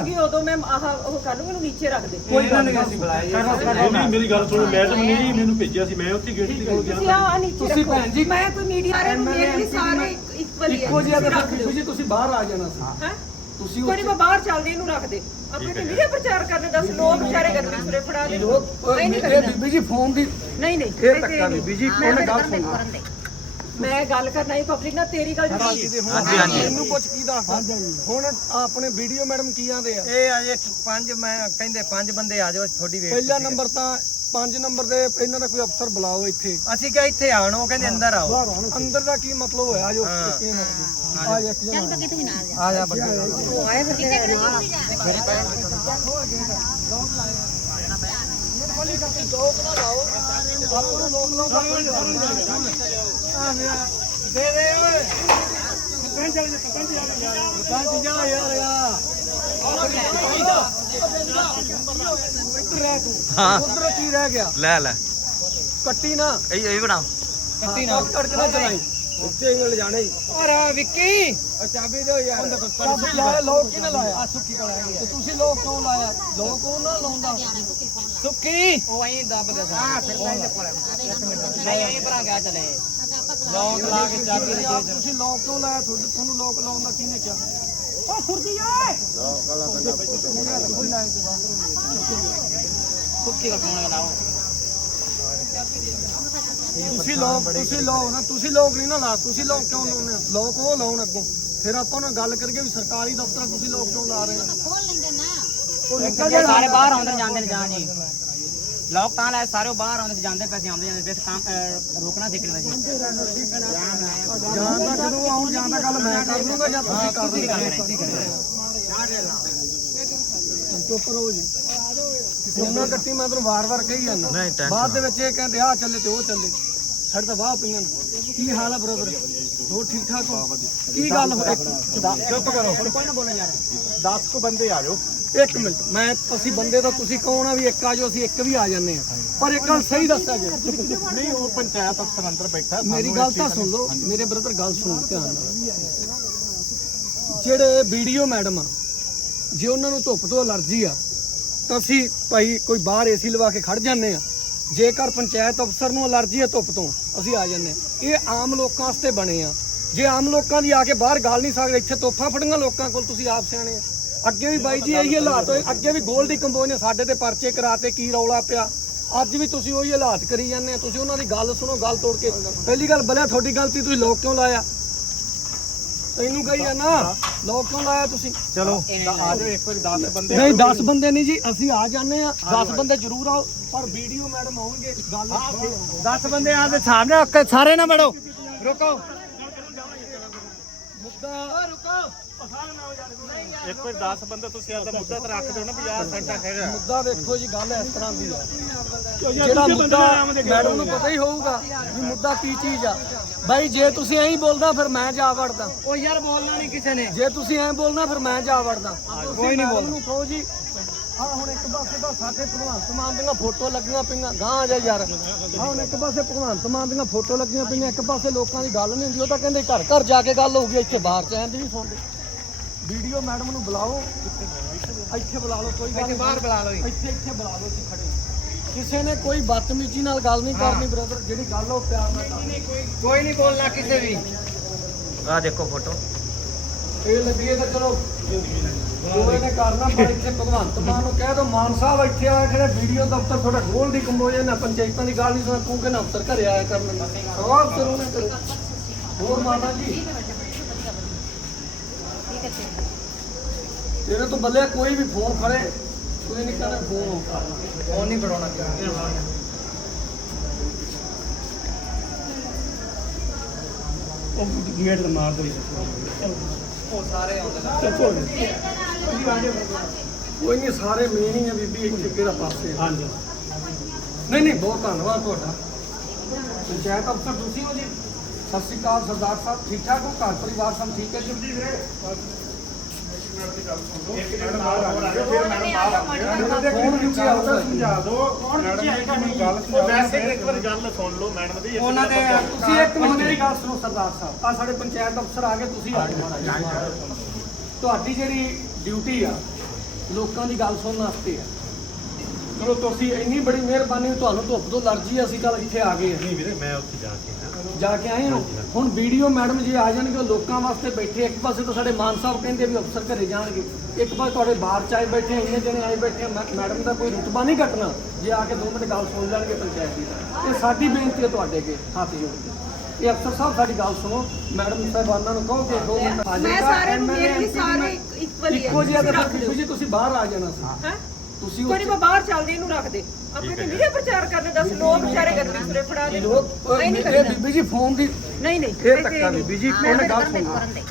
ਉੱਠੂਗੀ ਉਦੋਂ ਮੈਂ ਆਹ ਉਹ ਕਰ ਲੂੰਗੀ ਇਹਨੂੰ ਨੀਚੇ ਰੱਖ ਦੇ। ਕੋਈ ਗੱਲ ਨਹੀਂ ਅਸੀਂ ਬੁਲਾਇਆ ਇਹ ਵੀ ਮੇਰੀ ਗੱਲ ਸੁਣੋ ਮੈਡਮ ਨੇ ਜੀ ਮੈਨੂੰ ਭੇਜਿਆ ਸੀ ਮੈਂ ਉੱਥੇ ਗੇਟ ਤੇ ਕੋਲ ਤੁਸੀਂ ਗਿਆ। ਆ ਨੀਚੇ ਤੁਸੀਂ। ਭੈਣ ਜੀ- ਮੈਂ ਕੋਈ ਮੀਡੀਆ ਵਾਲੇ ਨੂੰ ਮੇਰੇ ਲਈ ਸਾਰੇ ਇਕੁਅਲ ਹੀ ਹੈ ਇੱਕੋ ਜਿਹਾ ਤੁਸੀਂ ਤਾਂ ਤੁਸੀਂ ਤੁਸੀਂ ਬਾਹਰ ਆ ਜਾਣਾ ਸੀ। ਹੈਂ? ਤੁਸੀਂ ਕੋਈ ਨਹੀਂ ਮੈਂ ਬਾਹਰ ਚੱਲਦੀ ਇਹਨੂੰ ਰੱਖ ਦੇ। ਆਪਣੇ ਤੇ ਵੀਡੀਓ ਪ੍ਰਚਾਰ ਕਰਨੇ ਦੱਸ ਲੋਕ ਵਿਚਾਰੇ ਗੱਦੀ ਸੁਰੇ ਫੜਾ ਦੇ। ਲੋਕ ਨਹੀਂ ਨਹੀਂ ਇਹ। ਬੀਬੀ ਜੀ ਫੋਨ ਦੀ ਨਹੀਂ ਨਹੀਂ ਇਹ ਮੈਂ ਧੱਕਾ ਤੇ- ਬੀਬੀ ਜੀ ਤੇ ਗੱਲ ਸੁਣਨਾ ਮੈਂ ਗੱਲ ਕਰਨਾ ਹੀ ਪਬਲਿਕ ਨਾਲ ਤੇਰੀ ਗੱਲ ਹਾਂਜੀ ਜੁੜੀ ਹਾਂਜੀ ਇਹਨੂੰ ਕੁਝ ਕੀ ਦੱਸਦਾ ਹੁਣ ਆਪਣੇ ਵੀਡੀਓ ਮੈਡਮ ਕੀ ਆਂਦੇ ਆ? ਇਹ ਅਜੇ ਪੰਜ ਮੈਂ ਕਹਿੰਦੇ ਪੰਜ ਬੰਦੇ ਆ ਜਾਓ ਤੁਹਾਡੀ ਵੇਟ ਪਹਿਲਾ ਨੰਬਰ ਤਾਂ 5 ਨੰਬਰ ਦੇ ਇਹਨਾਂ ਦਾ ਕੋਈ ਅਫਸਰ ਬੁਲਾਓ ਇੱਥੇ। ਅਸੀਂ ਕਿਹਾ ਇੱਥੇ ਆਣ ਉਹ ਕਹਿੰਦੇ ਅੰਦਰ ਆਓ। ਅੰਦਰ ਦਾ ਕੀ ਮਤਲਬ ਹੋਇਆ? ਜੋ ਕੀ ਮਤਲਬ। ਆ ਜਾ ਇੱਕ ਜਣਾ। ਆ ਜਾ ਬੱਗੇ। ਦੇ ਦੇ ਓਏ ਕੰਨ ਚੱਲ ਜਾ ਕੰਨ ਚੱਲ ਜਾ ਯਾਰ ਯਾਰ ਹਾਂ। ਉਧਰ ਕੀ ਰਹਿ ਗਿਆ? ਲੈ ਲੈ। ਕੱਟੀ ਨਾ। ਇਹ ਇਹ ਬਣਾ ਕੱਟੀ ਨਾ। ਕੜਕ ਨਾ ਚਲਾਈ। ਉੱਤੇ ਇੰਗਲ ਜਾਣੇ। ਔਰ ਵਿੱਕੀ। ਚਾਬੀ ਦਿਓ ਯਾਰ। ਚਾਬੀ ਲਾਇਆ ਲੋਕ ਕਿਨੇ ਲਾਇਆ? ਆ ਸੁੱਕੀ ਕੋਲ ਹੈਗੀ। ਤੁਸੀਂ ਲੋਕ ਕਿਉਂ ਲਾਇਆ? ਲੋਕ ਉਹ ਨਾ ਲਾਉਂਦਾ? ਸੁੱਕੀ। ਉਹ ਐਂ ਦੱਬਦਾ ਸੀ ਹਾਂ ਫਿਰ ਕਹਿੰਦੇ ਕੋਲ ਨਹੀਂ ਐਂ ਭਰਾ ਗਿਆ ਚਲੇ। ਲੋਕ ਲਾ ਕੇ ਚਾਬੀ ਦੇ ਆਪ ਤੁਸੀਂ ਲੋਕ ਕਿਉਂ ਲਾਇਆ? ਤੁਹਾਡੇ ਤੁਹਾਨੂੰ ਲੋਕ ਲਾਉਣ ਦਾ ਕਿਹਨੇ ਕਿਹਾ? ਉਹ ਫੁਰਦੀ ਓਏ! ਸੁੱਕੀ ਦਾ ਫੋਨ ਲਾਓ। ਤੁਸੀਂ ਲੋਕ ਤੁਸੀਂ ਲੋਕ ਨਾ ਤੁਸੀਂ ਲੋਕ ਨਹੀਂ ਨਾ ਲਾ ਤੁਸੀਂ ਲੋਕ ਕਿਉਂ ਲਾਉਨੇ ਹੋ? ਲੋਕ ਉਹ ਲਾਉਣ ਅੱਗੋਂ। ਫਿਰ ਆਪਾਂ ਨਾਲ ਗੱਲ ਕਰਕੇ ਵੀ ਸਰਕਾਰੀ ਦਫ਼ਤਰ ਤੁਸੀਂ ਲੋਕ ਕਿਉਂ ਲਾ ਰਹੇ ਹੋ? ਨਿਕਲ ਜਾ ਸਾਰੇ ਬਾਹਰ ਆਉਂਦੇ ਜਾਂਦੇ ਨੇ ਜਾਂ ਜੀ। ਲੋਕ ਤਾਂ ਲੈ ਸਾਰੇ ਬਾਹਰ ਆਉਂਦੇ ਜਾਂਦੇ ਪੈਸੇ ਆਉਂਦੇ ਜਾਂਦੇ ਤੇ ਕੰਮ ਅਹ, ਰੋਕਣਾ ਜਾਂ। ਤਾਂ ਜਦੋਂ ਆਉਣ ਜਾਂ ਤਾਂ ਗੱਲ ਮੈਂ ਕਰ ਲੂੰਗਾ ਜਾਂ ਤੁਸੀਂ ਕਰ ਲੂੰਗੇ ਚੁੱਪ ਰਹੋ ਜੀ। ਉਹਨਾਂ ਕੱਟੀ ਮੈਂ ਤੁਹਾਨੂੰ ਵਾਰ-ਵਾਰ ਕਹੀ ਜਾਂਦਾ। ਨਹੀਂ ਟੈਨਸ਼ਨ ਬਾਅਦ ਦੇ ਵਿੱਚ ਇਹ ਕਹਿੰਦੇ ਆ ਚੱਲੇ ਤੇ ਉਹ ਚੱਲੇ। ਸਾਡੇ ਤਾਂ ਵਾਹ ਪਈਆਂ ਨੇ। ਕੀ ਹਾਲ ਹੈ ਬ੍ਰਦਰ ਹੋ ਠੀਕ ਠਾਕ ਹੋ? ਕੀ ਗੱਲ ਚੁੱਪ ਕਰੋ ਕੋਈ ਨਾ ਬੋਲੇ ਯਾਰ। 10 ਕੁ ਬੰਦੇ ਆ ਜਾਓ। ਇੱਕ ਮਿੰਟ ਮੈਂ ਅਸੀਂ ਬੰਦੇ ਤਾਂ ਤੁਸੀਂ ਕਹੋ ਨਾ ਵੀ ਇੱਕ ਆ ਜਾਓ ਅਸੀਂ ਇੱਕ ਵੀ ਆ ਜਾਂਦੇ ਆ ਪਰ ਇੱਕ ਗੱਲ ਸਹੀ ਦੱਸਿਆ ਜੇ। ਨਹੀਂ ਉਹ ਪੰਚਾਇਤ ਅਫਸਰ ਅੰਦਰ ਬੈਠਾ ਮੇਰੀ ਗੱਲ ਤਾਂ ਸੁਣ ਲਓ ਮੇਰੇ ਬ੍ਰਦਰ ਗੱਲ ਸੁਣੋ ਧਿਆਨ ਨਾਲ। ਜਿਹੜੇ ਵੀਡੀਓ ਮੈਡਮ ਆ ਜੇ ਉਹਨਾਂ ਨੂੰ ਧੁੱਪ ਤੋਂ ਅਲਰਜੀ ਆ ਤਾਂ ਅਸੀਂ ਭਾਈ ਕੋਈ ਬਾਹਰ ਏਸੀ ਲਵਾ ਕੇ ਖੜ ਜਾਂਦੇ ਆ ਜੇਕਰ ਪੰਚਾਇਤ ਅਫਸਰ ਨੂੰ ਅਲਰਜੀ ਹੈ ਧੁੱਪ ਤੋਂ ਅਸੀਂ ਆ ਜਾਂਦੇ ਇਹ ਆਮ ਲੋਕਾਂ ਵਾਸਤੇ ਬਣੇ ਆ। ਜੇ ਆਮ ਲੋਕਾਂ ਦੀ ਆ ਕੇ ਬਾਹਰ ਗੱਲ ਨਹੀਂ ਸਕਦੇ ਇੱਥੇ ਤੋਹਫਾ ਫੜੀਆਂ ਲੋਕਾਂ ਕੋਲ ਤੁਸੀਂ ਆਪ ਸਿਆਣੇ ਆ। ਅੱਗੇ ਵੀ ਬਾਈ ਜੀ ਇਹੀ ਹਾਲਾਤ ਹੋਏ ਅੱਗੇ ਵੀ ਗੋਲਡੀ ਕੰਬੋਜ ਨੇ ਸਾਡੇ ਤੇ ਪਰਚੇ ਕਰਾਤੇ ਕੀ ਰੌਲਾ ਪਿਆ। ਅੱਜ ਵੀ ਤੁਸੀਂ ਉਹੀ ਹਾਲਾਤ ਕਰੀ ਜਾਂਦੇ ਆ ਤੁਸੀਂ ਉਹਨਾਂ ਦੀ ਗੱਲ ਸੁਣੋ ਗੱਲ ਤੋੜ ਕੇ। ਪਹਿਲੀ ਗੱਲ ਬਲਿਆ ਤੁਹਾਡੀ ਗਲਤੀ ਤੁਸੀਂ ਲੋਕ ਕਿਉਂ ਲਾਇਆ? ਤੈਨੂੰ ਕਹੀ ਆ ਨਾ ਲੋਕ ਕਿਉਂ ਲਾਇਆ ਤੁਸੀਂ? ਚਲੋ ਆ ਜਾਓ ਇੱਕ ਵਾਰੀ 10 ਬੰਦੇ ਨਹੀਂ 10 ਬੰਦੇ ਨਹੀਂ ਜੀ ਅਸੀਂ ਆ ਜਾਂਦੇ ਆ 10 ਬੰਦੇ ਜ਼ਰੂਰ ਆਓ ਪਰ ਵੀਡੀਓ ਮੈਡਮ ਆਉਣਗੇ ਗੱਲ 10 ਬੰਦੇ ਆ ਦੇ ਸਾਹਮਣੇ ਓਕੇ ਸਾਰੇ ਨਾ ਵੜੋ ਰੁਕੋ। ਮੁੱਦਾ ਰੁਕੋ। ਇੱਕ ਵਾਰੀ 10 ਬੰਦੇ ਤੁਸੀਂ ਆਪਦਾ ਮੁੱਦਾ ਤੇ ਰੱਖ ਦਿਓ ਨਾ ਵੀ ਆਹ ਸਾਡਾ ਹੈਗਾ। ਮੁੱਦਾ ਵੇਖੋ ਜੀ ਗੱਲ ਇਸ ਤਰ੍ਹਾਂ ਦੀ ਆ ਜਿਹੜਾ ਮੁੱਦਾ ਮੈਡਮ ਨੂੰ ਪਤਾ ਹੀ ਹੋਊਗਾ ਵੀ ਮੁੱਦਾ ਕੀ ਚੀਜ਼ ਆ। ਬਾਈ ਜੇ ਤੁਸੀਂ ਐਂ ਹੀ ਬੋਲਦਾ ਫਿਰ ਮੈਂ ਜਾ ਵੜਦਾ। ਉਹ ਯਾਰ ਬੋਲਣਾ ਨਹੀਂ ਕਿਸੇ ਨੇ। ਜੇ ਤੁਸੀਂ ਐਂ ਬੋਲਣਾ ਫਿਰ ਮੈਂ ਜਾ ਵੜਦਾ। ਕੋਈ ਨਹੀਂ ਬੋਲ ਨੂੰ ਕਹੋ ਜੀ ਆ ਹੁਣ ਇੱਕ ਪਾਸੇ ਤਾਂ ਸਾਡੇ ਭਗਵੰਤ ਮਾਨ ਦੀਆਂ ਫੋਟੋ ਲੱਗੀਆਂ ਪਈਆਂ। ਗਾਂ ਆ ਜਾ ਯਾਰ। ਆ ਹੁਣ ਇੱਕ ਪਾਸੇ ਭਗਵੰਤ ਮਾਨ ਦੀਆਂ ਫੋਟੋ ਲੱਗੀਆਂ ਪਈਆਂ ਇੱਕ ਪਾਸੇ ਲੋਕਾਂ ਦੀ ਗੱਲ ਨਹੀਂ ਹੁੰਦੀ ਉਹ ਤਾਂ ਕਹਿੰਦੇ ਘਰ ਘਰ ਜਾ ਕੇ ਗੱਲ ਹੋਊਗੀ ਇੱਥੇ ਬਾਹਰ ਚ ਐਂਦੀ ਨਹੀਂ ਸੁਣਦੇ। ਵੀਡੀਓ ਮੈਡਮ ਨੂੰ ਬੁਲਾਓ। ਇੱਥੇ ਬੁਲਾ ਲਓ ਕੋਈ ਗੱਲ ਬਾਹਰ ਬੁਲਾ ਲਓ ਜੀ। ਇੱਥੇ ਇੱਥੇ ਬੁਲਾ ਲਓ ਇੱਥੇ ਖੜੇ। ਕਿਸੇ ਨੇ ਕੋਈ ਬਦਤਮੀਜ਼ੀ ਨਾਲ ਗੱਲ ਨਹੀਂ ਕਰਨੀ ਬ੍ਰਦਰ ਜਿਹੜੀ ਗੱਲ ਉਹ ਪਿਆਰ ਨਾਲ ਕਰਨੀ। ਕੋਈ ਨਹੀਂ ਬੋਲਣਾ ਕਿਸੇ ਵੀ। ਆ ਦੇਖੋ ਫੋਟੋ ਇਹ ਲੱਗੀ ਤਾਂ ਚਲੋ। ਉਹ ਇਹਨੇ ਕਰਨਾ ਪਰ ਇੱਥੇ ਭਗਵੰਤ ਮਾਨ ਨੂੰ ਕਹਿ ਦੋ। ਮਾਨ ਸਾਹਿਬ ਇੱਥੇ ਆ ਜਿਹੜੇ ਵੀਡੀਓ ਦਫ਼ਤਰ ਤੁਹਾਡਾ ਗੋਲ ਦੀ ਕੰਬੋਜੇ ਨਾ ਪੰਚਾਇਤਾਂ ਦੀ ਗੱਲ ਨਹੀਂ ਸੁਣਾ ਤੂੰ ਕਹਿੰਦਾ ਅਫਸਰ ਘਰੇ ਆਇਆ ਕਰਨ। ਸਵਾਲ ਕਰੋ ਨਾ ਕਰੋ। ਹੋਰ ਮਾਨਾ ਜੀ? ਤੇਰੇ ਤੋਂ ਬੱਲੇ ਕੋਈ ਵੀ ਫੋਨ ਕਰੇ ਕੋਈ ਨਹੀਂ ਕਹਿੰਦਾ ਫੋਨ ਫੋਨ ਨਹੀਂ ਫੜਾਉਣਾ ਉਹ ਗੇਟ ਮਾਰ ਦੋ ਕੋਈ ਨਹੀਂ ਸਾਰੇ ਮੇਨ ਹੀ ਆ ਬੀਬੀ ਇੱਥੇ ਕਿਹੜਾ ਪਾਸੇ। ਹਾਂਜੀ। ਨਹੀਂ ਨਹੀਂ ਬਹੁਤ ਧੰਨਵਾਦ ਤੁਹਾਡਾ। ਪੰਚਾਇਤ ਅਫਸਰ ਤੁਸੀਂ ਹੋ ਜੀ। ਸਤਿ ਸ਼੍ਰੀ ਅਕਾਲ ਸਰਦਾਰ ਸਾਹਿਬ। ਠੀਕ ਠਾਕ ਹੋ? ਘਰ ਪਰਿਵਾਰ ਸਭ ਠੀਕ ਹੈ ਜੀ? ਫੋਨ ਨੀਚੇ ਆਉਂਦਾ ਸਮਝਾ ਦਿਓ ਮੈਡਮ ਜੀ ਮੈਨੂੰ ਗੱਲ ਸੁਣਾਓ ਵੈਸੇ ਇੱਕ ਵਾਰੀ ਗੱਲ ਸੁਣ ਲਓ ਮੈਡਮ ਦੀ ਉਹਨਾਂ ਦੇ ਤੁਸੀਂ ਇੱਕ ਮਿੰਟ ਮੇਰੀ ਗੱਲ ਸੁਣੋ ਸਰਦਾਰ ਸਾਹਿਬ ਆ ਸਾਡੇ ਪੰਚਾਇਤ ਅਫਸਰ ਆ ਗਏ ਤੁਸੀਂ ਆ ਜਾਓ ਤੁਹਾਡੀ ਜਿਹੜੀ ਡਿਊਟੀ ਆ, ਲੋਕਾਂ ਦੀ ਗੱਲ ਸੁਣਨ ਵਾਸਤੇ ਆ। ਚਲੋ ਤੁਸੀਂ ਇੰਨੀ ਬੜੀ ਮਿਹਰਬਾਨੀ ਤੁਹਾਨੂੰ ਧੁੱਪ ਤੋਂ ਅਲਰਜੀ ਆ, ਅਸੀਂ ਕੱਲ ਇੱਥੇ ਆ ਗਏ ਆ। ਨਹੀਂ ਵੀਰੇ ਮੈਂ ਉੱਥੇ ਜਾ ਕੇ ਜਾ ਕੇ ਆਏ ਹਾਂ? ਹੁਣ ਵੀਡੀਓ ਮੈਡਮ ਜੀ ਆ ਜਾਣਗੇ ਉਹ ਲੋਕਾਂ ਵਾਸਤੇ ਬੈਠੇ ਇੱਕ ਪਾਸੇ ਤਾਂ ਸਾਡੇ ਮਾਨ ਸਾਹਿਬ ਕਹਿੰਦੇ ਵੀ ਅਫਸਰ ਘਰੇ ਜਾਣਗੇ। ਇੱਕ ਪਾਸੇ ਤੁਹਾਡੇ ਬਾਹਰ ਚ ਆਏ ਬੈਠੇ ਆ, ਇੰਨੇ ਜਣੇ ਆਏ ਬੈਠੇ ਆ, ਮੈ- ਮੈਡਮ ਦਾ ਕੋਈ ਰੁਤਬਾ ਨਹੀਂ ਘਟਣਾ ਜੇ ਆ ਕੇ ਦੋ ਮਿੰਟ ਗੱਲ ਸੁਣ ਲੈਣਗੇ ਪੰਚਾਇਤ ਦੀ। ਤਾਂ। ਇਹ ਸਾਡੀ ਬੇਨਤੀ ਹੈ ਤੁਹਾਡੇ ਅੱਗੇ ਹੱਥ ਜੋੜ ਕੇ। ਇਹ ਅਫਸਰ ਸਾਹਿਬ ਸਾਡੀ ਗੱਲ ਸੁਣੋ। ਮੈਡਮ ਸਾਹਿਬਾਨਾਂ ਨੂੰ ਕਹੋ ਕਿ ਦੋ ਮਿੰਟ ਆ ਮੈਂ ਨੂੰ MLA, ਮੇਰੇ ਲਈ MP ਸਾਰੇ ਇੱਕੋ ਜਿਹਾ ਤਾਂ ਰੱਖ ਫਿਰ ਦਿਓ। ਜੀ ਤੁਸੀਂ ਬਾਹਰ ਆ ਜਾਣਾ ਸੀ। ਹੈ? ਤੁਸੀਂ ਕੋਈ ਨਹੀਂ ਬਾਹਰ ਚੱਲਦੀ ਇਹਨੂੰ ਰੱਖ ਦੇ। ਆਪਣੇ ਤੇ ਵੀਡੀਓ ਪ੍ਰਚਾਰ ਕਰਨੇ ਦੱਸ ਲੋਕ ਵਿਚਾਰੇ ਗੱਲਾਂ ਸੁਰੇ ਫੜਾ ਦੇ। ਲੋਕ ਨਹੀਂ ਨਹੀਂ ਇਹ ਕਰੀਦਾ। ਬੀਬੀ ਜੀ ਫੋਨ ਦੀ ਨਹੀਂ ਨਹੀਂ ਇਹ ਧੱਕਾ ਬੀਬੀ ਜੀ ਉਹਨੇ ਗੱਲ ਸੁਣੀ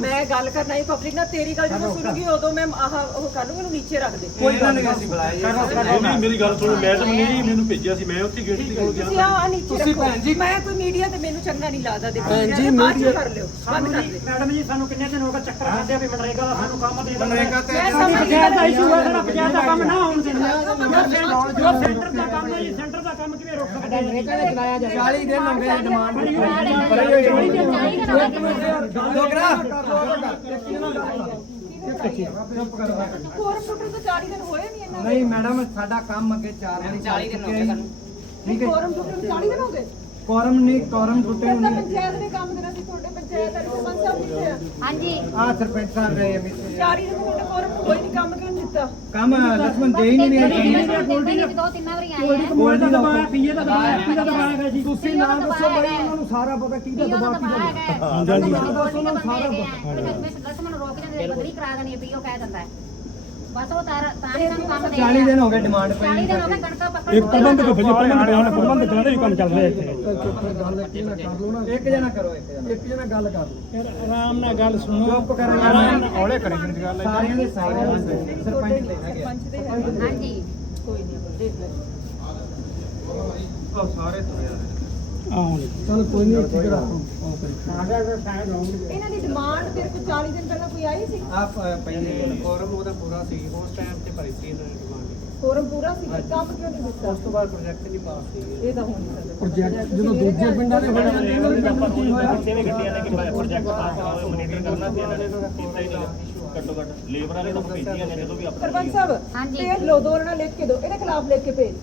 ਮੈਂ ਗੱਲ ਕਰਨਾ ਹੀ ਪਬਲਿਕ ਨਾਲ ਤੇਰੀ ਗੱਲ ਜਦੋਂ ਸੁਣੂਗੀ ਉਦੋਂ ਮੈਂ ਆਹ ਉਹ ਕਰ ਲੂੰਗੀ ਇਹਨੂੰ ਨੀਚੇ ਰੱਖ ਦੇ। ਕੋਈ ਗੱਲ ਨਹੀਂ ਅਸੀਂ ਬੁਲਾਇਆ ਉਹ ਵੀ ਮੇਰੀ ਗੱਲ ਸੁਣੋ ਮੈਡਮ ਨੇ ਹੀ ਮੈਨੂੰ ਭੇਜਿਆ ਸੀ ਮੈਂ ਉੱਥੇ ਗੇਟ ਦੀ ਕੋਲ ਗਿਆ ਤੁਸੀਂ ਆ ਨੀਚੇ ਤੁਸੀਂ ਭੈਣ ਜੀ- ਮੈਂ ਕੋਈ ਮੀਡੀਆ ਤੇ ਮੈਨੂੰ ਚੰਗਾ ਨਹੀਂ ਲੱਗਦਾ ਦੇਖੋ ਭੈਣ ਜੀ, media- ਕਰ ਲਿਓ ਬੰਦ ਕਰ ਦੇ ਮੈਡਮ ਜੀ ਸਾਨੂੰ ਕਿੰਨੇ ਦਿਨ ਹੋ ਗਏ ਚੱਕਰ ਖਾਂਦੇ ਆ ਵੀ ਮਨਰੇਗਾ ਦਾ ਸਾਨੂੰ ਕੰਮ ਦੇ ਮਨਰੇਗਾ ਤੇ ਮੈਂ ਸਮਝ ਪੰਚਾਇਤ ਦਾ ਇਸ਼ੂ ਹੈ ਸਾਡਾ ਪੰਚਾਇਤ ਦਾ ਕੰਮ ਨਾ ਹੋਣ ਦੇਣਾ। ਜੋ ਸੈਂਟਰ ਦਾ ਕੰਮ ਹੈ ਜੀ ਸੈਂਟਰ ਦਾ ਕੰਮ ਕਿਵੇਂ ਰੋਕ ਸਕਦੇ ਮਨਰੇਗਾ ਨੇ ਚਲਾਇਆ ਜਾ 40 ਦਿਨ ਹੋ ਗਏ ਡਿਮਾਂਡ ਕੋਰ ਫੁੱਟਰ ਤੋਂ 40 ਦਿਨ ਹੋਏ ਨਹੀਂ ਇਹਨਾਂ ਨਹੀਂ ਮੈਡਮ ਸਾਡਾ ਕੰਮ ਅੱਗੇ 4 ਦਿਨ 40 ਦਿਨ ਹੋ ਗਏ ਸਾਨੂੰ। ਠੀਕ ਹੈ ਕੋਰਮ ਫੁੱਟਰ ਨੂੰ 40 ਦਿਨ ਹੋ ਗਏ? ਕੋਰਮ ਨਹੀਂ ਕੋਰਮ ਟੁੱਟੇ ਹੁੰਦੇ ਪੰਚਾਇਤ ਨੇ ਕੰਮ ਦੇਣਾ ਸੀ ਤੁਹਾਡੇ ਪੰਚਾਇਤ ਵਾਲੇ ਸਰਪੰਚ ਸਾਹਿਬ ਕਿੱਥੇ ਆ? ਹਾਂਜੀ। ਆ ਸਰਪੰਚ ਸਾਹਿਬ ਰਹੇ ਅਮਿਤ 40 ਦਿਨ ਤੁਹਾਡੇ ਕੋਰਮ ਨੂੰ ਕੋਈ ਨਹੀਂ ਕੰਮ ਲਖਮਨ ਦੇ ਹੀ ਨਹੀਂ ਰਹੇ ਦੋ ਤਿੰਨਾਂ ਵਾਰੀ ਆਏ ਆ। ਕੋਲ ਪੀਏ ਦਾ ਦਬਾਅ ਐਪੀ ਦਾ ਦਬਾਅ ਹੈਗਾ ਜੀ। ਤੁਸੀਂ ਨਾ ਦੱਸੋ ਬਈ ਉਹਨਾਂ ਨੂੰ ਸਾਰਾ ਪਤਾ ਕੀ ਦਾ ਪੀਓ ਦਾ ਦਬਾਅ ਦਬਾਅ ਦੱਸੋ ਉਹਨਾਂ ਨੂੰ ਸਾਰਾ ਪਤਾ। ਫਿਰ ਲਖਮਨ ਰੋਕ ਜਾਂਦੇ ਬਦਲੀ ਕਰਾ ਦੇਣੀ ਪੀਓ ਕਹਿ ਦਿੰਦਾ ਹੈ। ਬਸ ਉਹ ਤਾਰ ਤਾਂ ਹੀ ਸਾਨੂੰ ਕੰਮ ਦੇ 40 ਦਿਨ ਹੋ ਗਏ ਡਿਮਾਂਡ 40 ਦਿਨ ਹੋ ਗਏ ਕਣਕਾਂ ਪੱਕਣ ਇੱਕ ਪ੍ਰਬੰਧ ਕੋ ਭਜੀ ਪ੍ਰਬੰਧ ਪ੍ਰਬੰਧ ਕਰਾਉਂਦੇ ਵੀ ਕੰਮ ਚੱਲ ਰਿਹਾ ਇੱਥੇ। ਗੱਲ ਕੀ ਨਾ ਕਰ ਲਓ ਨਾ। ਇੱਕ ਜਣਾ ਕਰੋ ਇੱਕ ਜਣਾ। ਇੱਕ ਜਣਾ ਗੱਲ ਕਰ ਲਓ। ਆਰਾਮ ਨਾਲ ਗੱਲ ਸੁਣੋ। ਚੁੱਪ ਕਰਾਂਗੇ ਹੌਲੇ ਕਰਾਂਗੇ ਗੱਲ ਸਾਰਿਆਂ ਦੇ ਸਾਰਿਆਂ ਦੇ ਸਰਪੰਚ ਦੇ ਹੈਗੇ ਆ। ਸਰਪੰਚ ਦੇ ਹੈਗੇ ਹਾਂਜੀ। ਕੋਈ ਨਹੀਂ ਦੇਖ ਲੈ ਚਲ ਕੋਈ ਨਹੀਂ ਇੱਥੇ ਕਰਾ ਇਹਨਾਂ ਦੀ ਡਿਮਾਂਡ ਤੇਰੇ ਕੋਲ 40 ਦਿਨ ਪਹਿਲਾਂ ਕੋਈ ਆਈ ਸੀ? ਆਪ ਅ, ਪਹਿਲੇ ਕੋਰਮ ਉਹਦਾ ਪੂਰਾ ਸੀ ਉਸ ਟਾਈਮ ਤੇ ਭਰੀ ਸੀ ਇਹਨਾਂ ਨੇ ਡਿਮਾਂਡ ਕੋਰਮ ਪੂਰਾ ਸੀ? ਕੰਮ ਕਿਉਂ ਨਹੀਂ ਦਿੱਤਾ? ਉਸ ਤੋਂ ਬਾਅਦ ਪ੍ਰੋਜੈਕਟ ਨਹੀਂ ਪਾਸ ਸੀ ਇਹ ਤਾਂ ਹੋ ਨਹੀਂ ਸਕਦਾ ਪ੍ਰੋਜੈਕਟ ਜਦੋਂ ਦੂਜੇ ਪਿੰਡਾਂ ਦੇ ਬਣੇ ਜਾਂਦੇ ਇਹਨਾਂ ਦੇ ਪਿੰਡ ਨੂੰ ਕੀ ਹੋਇਆ? ਛੇਵੇਂ ਗੱਡੀਆਂ ਨੇ ਕਿ ਪ੍ਰੋਜੈਕਟ ਪਾਸ ਹੋਇਆ ਮੋਨੀਟਰ ਕਰਨਾ ਸੀ ਇਹਨਾਂ ਨੇ। ਕੀਤਾ ਹੀ ਨਹੀਂ। ਘੱਟੋ ਘੱਟ ਲੇਬਰ ਵਾਲੇ ਤਾਂ ਭੇਜੀਆਂ ਨੇ ਜਦੋਂ ਵੀ ਆਪਾਂ ਸਰਪੰਚ ਸਾਹਿਬ ਹਾਂਜੀ। ਦੋ ਨਾਲ ਲਿਖ ਕੇ ਦਿਓ ਇਹਦੇ ਖਿਲਾਫ ਲਿਖ ਕੇ ਭੇਜ।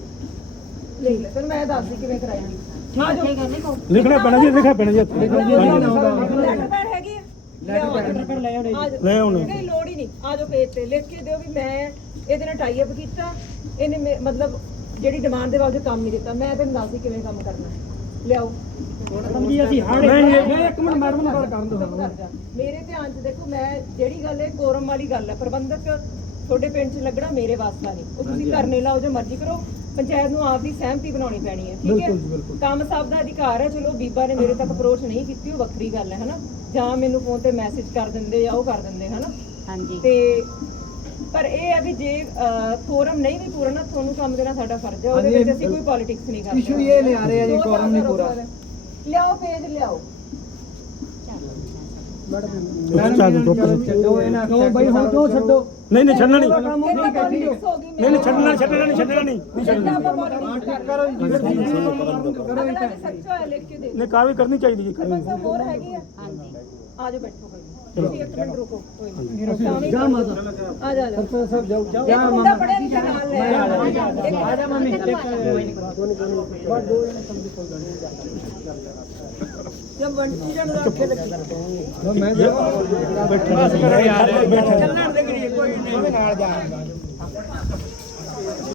ਲਿਖ ਲੈ ਫਿਰ ਮੈਂ ਦੱਸਦੀ ਕਿਵੇਂ ਕਰਾਇਆ ਹਾਂ ਜੋ ਠੀਕ ਹੈ ਨਹੀਂ ਕੋ ਲਿਖਣਾ ਪੈਣਾ ਜੀ ਲਿਖਣਾ ਪੈਣਾ ਜੀ ਲੈਟਰ ਪੈਡ ਹੈਗੀ ਆ। ਲੈਟਰ ਪੈਡ ਲੈ ਆਉਣੇ। ਲੈ ਆਉਣੇ। ਨਹੀਂ ਲੋੜ ਹੀ ਨਹੀਂ। ਆ ਜਾਓ ਪੇਜ ਤੇ। ਲਿਖ ਕੇ ਦਿਓ ਵੀ ਮੈਂ ਇਹਦੇ ਨਾਲ ਟਾਈ ਅਪ ਕੀਤਾ। ਇਹਨੇ ਮੇ- ਮਤਲਬ ਜਿਹੜੀ ਡਿਮਾਂਡ ਦੇ ਬਾਵਜੂਦ ਕੰਮ ਨਹੀਂ ਦਿੱਤਾ ਮੈਂ ਤੈਨੂੰ ਦੱਸਦੀ ਕਿਵੇਂ ਕੰਮ ਕਰਨਾ। ਹੈ। ਲਿਆਓ ਜੀ ਅਸੀਂ ਹਾੜੇ ਨਹੀਂ ਇੱਕ ਮਿੰਟ ਮੈਡਮ ਨਾਲ ਗੱਲ ਕਰਨ ਦਿਓ। ਚੁੱਪ ਕਰ ਜਾ। ਮੇਰੇ ਧਿਆਨ 'ਚ ਦੇਖੋ ਮੈਂ ਜਿਹੜੀ ਗੱਲ ਹੈ ਕੋਰਮ ਵਾਲੀ ਗੱਲ ਹੈ। ਪ੍ਰਬੰਧਕ ਤੁਹਾਡੇ ਪਿੰਡ 'ਚ ਲੱਗਣਾ ਮੇਰੇ ਵਾਸਤਾ ਨਹੀਂ। ਉਹ ਤੁਸੀਂ ਕਰਨੇ ਲਾਓ ਜੋ ਮਰਜ਼ੀ ਕਰੋ ਪੰਚਾਇਤ ਨੂੰ ਆਪ ਦੀ ਸਹਿਮਤੀ ਬਣਾਉਣੀ ਪੈਣੀ ਹੈ ਠੀਕ ਹੈ? ਕੰਮ ਸਭ ਦਾ ਅਧਿਕਾਰ ਹੈ ਚਲੋ ਬੀਬਾ ਨੇ ਮੇਰੇ ਤੱਕ ਅਪਰੋਚ ਨਹੀਂ ਕੀਤੀ ਉਹ ਵੱਖਰੀ ਗੱਲ ਹੈ ਹਨਾ? ਜਾਂ ਮੈਨੂੰ ਫੋਨ ਤੇ ਮੈਸੇਜ ਕਰ ਦਿੰਦੇ ਜਾਂ ਉਹ ਕਰ ਦਿੰਦੇ ਹਨਾ? ਹਾਂਜੀ। ਤੇ ਪਰ ਇਹ ਹੈ ਵੀ ਜੇ ਫੋਰਮ ਨਹੀਂ ਵੀ ਪੂਰਾ ਨਾ ਤੁਹਾਨੂੰ ਕੰਮ ਦੇਣਾ ਸਾਡਾ ਫਰਜ਼ ਹੈ ਉਹਦੇ ਵਿੱਚ ਅਸੀਂ ਕੋਈ ਪੋਲਿਟਿਕਸ ਨਹੀਂ ਕਰਦੇ ਇਸ਼ੂ ਇਹ ਲਿਆ ਰਹੇ ਆ ਜੀ ਦੋ ਕੋਰਮ ਨਹੀਂ ਪੂਰਾ। ਲਿਆਓ ਪੇਜ ਲਿਆਓ। ਕਿਉਂ ਬਈ ਹੁਣ ਕਿਉਂ ਛੱਡੋ? ਨਹੀਂ ਨਹੀਂ ਛੱਡਣਾ ਨਹੀਂ। ਨਹੀਂ ਨਹੀਂ ਛੱਡਣਾ ਛੱਡਣਾ ਨਹੀਂ ਛੱਡਣਾ ਨਹੀਂ। ਨਹੀਂ ਛੱਡਣਾ ਆਪਾਂ politics ਕਰ ਰਹੇ ਹਾਂ ਅਗਲਾ ਜੇ ਸੱਚਾ ਹੈ ਲਿਖ ਕੇ ਦੇ। ਨਹੀਂ ਕਾਰਵਾਈ ਕਰਨੀ ਚਾਹੀਦੀ ਜੀ ਸਰਪੰਚ ਸਾਹਿਬ ਹੋਰ ਹੈਗੀ ਆ। ਹਾਂਜੀ। ਆ ਜਾਓ ਬੈਠੋ ਤੁਸੀਂ ਇੱਕ ਮਿੰਟ ਰੁਕੋ ਕੋਈ ਨਹੀਂ। ਜਾ ਮਾਤਾ। ਆ ਜਾ ਜਾ। ਸਰਪੰਚ ਸਾਹਿਬ ਜਾਓ ਜਾਓ। ਇੱਕ ਮੁੰਡਾ ਪੜਿਆ ਲਿਖਿਆ ਨਾਲ ਲੈ ਆ ਜਾ ਮੰਮੀ। ਜਦ ਬੰਟੀ ਜਣ ਦਾ ਅੱਖੇ ਲੱਗੀ ਮੈਂ ਚੱਲਣ ਦੇ ਕੋਈ ਨਹੀਂ। ਨਾਲ ਜਾਣ